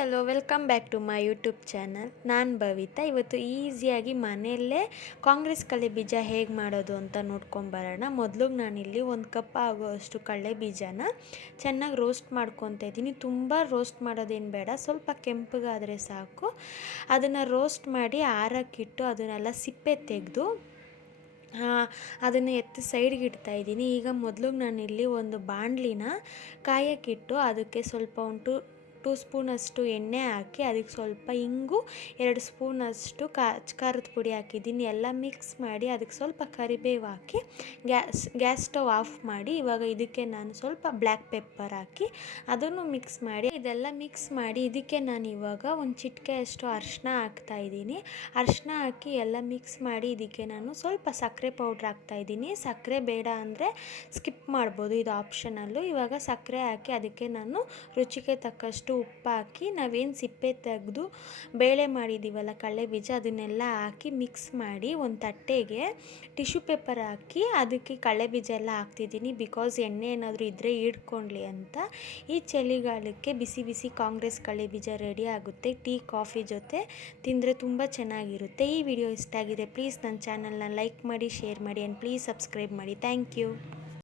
Hello welcome back to my YouTube channel. ನಾನು ಭವಿತಾ. ಇವತ್ತು ಈಸಿಯಾಗಿ ಮನೆಯಲ್ಲೇ ಕಾಂಗ್ರೆಸ್ ಕಡಲೆ ಬೀಜ ಹೇಗೆ ಮಾಡೋದು ಅಂತ ನೋಡ್ಕೊಂಬರೋಣ. ಮೊದಲಿಗೆ ನಾನಿಲ್ಲಿ 1 ಕಪ್ ಆಗುವಷ್ಟು ಕಡಲೆ ಬೀಜನ ಚೆನ್ನಾಗಿ ರೋಸ್ಟ್ ಮಾಡ್ಕೊತಾ ಇದ್ದೀನಿ. ತುಂಬ ರೋಸ್ಟ್ ಮಾಡೋದೇನು ಬೇಡ, ಸ್ವಲ್ಪ ಕೆಂಪಗಾದರೆ ಸಾಕು. ಅದನ್ನು ರೋಸ್ಟ್ ಮಾಡಿ ಆರಕ್ಕಿಟ್ಟು ಅದನ್ನೆಲ್ಲ ಸಿಪ್ಪೆ ತೆಗೆದು ಅದನ್ನು ಎತ್ತಿ ಸೈಡ್ಗೆ ಇಡ್ತಾಯಿದ್ದೀನಿ. ಈಗ ಮೊದಲಿಗೆ ನಾನಿಲ್ಲಿ ಒಂದು ಬಾಣಲಿನ ಕಾಯಕ್ಕಿಟ್ಟು ಅದಕ್ಕೆ ಸ್ವಲ್ಪ 2 ಸ್ಪೂನಷ್ಟು ಎಣ್ಣೆ ಹಾಕಿ ಅದಕ್ಕೆ ಸ್ವಲ್ಪ ಇಂಗು 2 ಸ್ಪೂನಷ್ಟು ಖಾರದ ಪುಡಿ ಹಾಕಿದ್ದೀನಿ. ಎಲ್ಲ ಮಿಕ್ಸ್ ಮಾಡಿ ಅದಕ್ಕೆ ಸ್ವಲ್ಪ ಕರಿಬೇವು ಹಾಕಿ ಗ್ಯಾಸ್ ಸ್ಟವ್ ಆಫ್ ಮಾಡಿ ಇವಾಗ ಇದಕ್ಕೆ ನಾನು ಸ್ವಲ್ಪ ಬ್ಲ್ಯಾಕ್ ಪೆಪ್ಪರ್ ಹಾಕಿ ಅದನ್ನು ಮಿಕ್ಸ್ ಮಾಡಿ ಇದಕ್ಕೆ ನಾನು ಇವಾಗ ಒಂದು ಚಿಟಿಕೆಯಷ್ಟು ಅರಿಶಿನ ಹಾಕ್ತಾಯಿದ್ದೀನಿ. ಅರಿಶಿನ ಹಾಕಿ ಎಲ್ಲ ಮಿಕ್ಸ್ ಮಾಡಿ ಇದಕ್ಕೆ ನಾನು ಸ್ವಲ್ಪ ಸಕ್ಕರೆ ಪೌಡ್ರ್ ಹಾಕ್ತಾಯಿದ್ದೀನಿ. ಸಕ್ಕರೆ ಬೇಡ ಅಂದರೆ ಸ್ಕಿಪ್ ಮಾಡ್ಬೋದು, ಇದು ಆಪ್ಷನಲ್ಲು. ಇವಾಗ ಸಕ್ಕರೆ ಹಾಕಿ ಅದಕ್ಕೆ ನಾನು ರುಚಿಗೆ ತಕ್ಕಷ್ಟು ಉಪ್ಪು ಹಾಕಿ ನಾವೇನು ಸಿಪ್ಪೆ ತೆಗೆದು ಬೇಳೆ ಮಾಡಿದ್ದೀವಲ್ಲ ಕಡಲೆ ಬೀಜ ಅದನ್ನೆಲ್ಲ ಹಾಕಿ ಮಿಕ್ಸ್ ಮಾಡಿ ಒಂದು ತಟ್ಟೆಗೆ ಟಿಶ್ಯೂ ಪೇಪರ್ ಹಾಕಿ ಅದಕ್ಕೆ ಕಡಲೆ ಬೀಜ ಎಲ್ಲ ಹಾಕ್ತಿದ್ದೀನಿ. ಬಿಕಾಸ್ ಎಣ್ಣೆ ಏನಾದರೂ ಇದ್ದರೆ ಹಿಡ್ಕೊಳ್ಳಿ ಅಂತ. ಈ ಚಳಿಗಾಲಕ್ಕೆ ಬಿಸಿ ಬಿಸಿ ಕಾಂಗ್ರೆಸ್ ಕಡಲೆ ಬೀಜ ರೆಡಿ ಆಗುತ್ತೆ. ಟೀ ಕಾಫಿ ಜೊತೆ ತಿಂದರೆ ತುಂಬ ಚೆನ್ನಾಗಿರುತ್ತೆ. ಈ ವಿಡಿಯೋ ಇಷ್ಟ ಆಗಿದೆ ಪ್ಲೀಸ್ ನನ್ನ ಚಾನಲ್ನ ಲೈಕ್ ಮಾಡಿ, ಶೇರ್ ಮಾಡಿ ಆ್ಯಂಡ್ ಪ್ಲೀಸ್ ಸಬ್ಸ್ಕ್ರೈಬ್ ಮಾಡಿ. Thank you.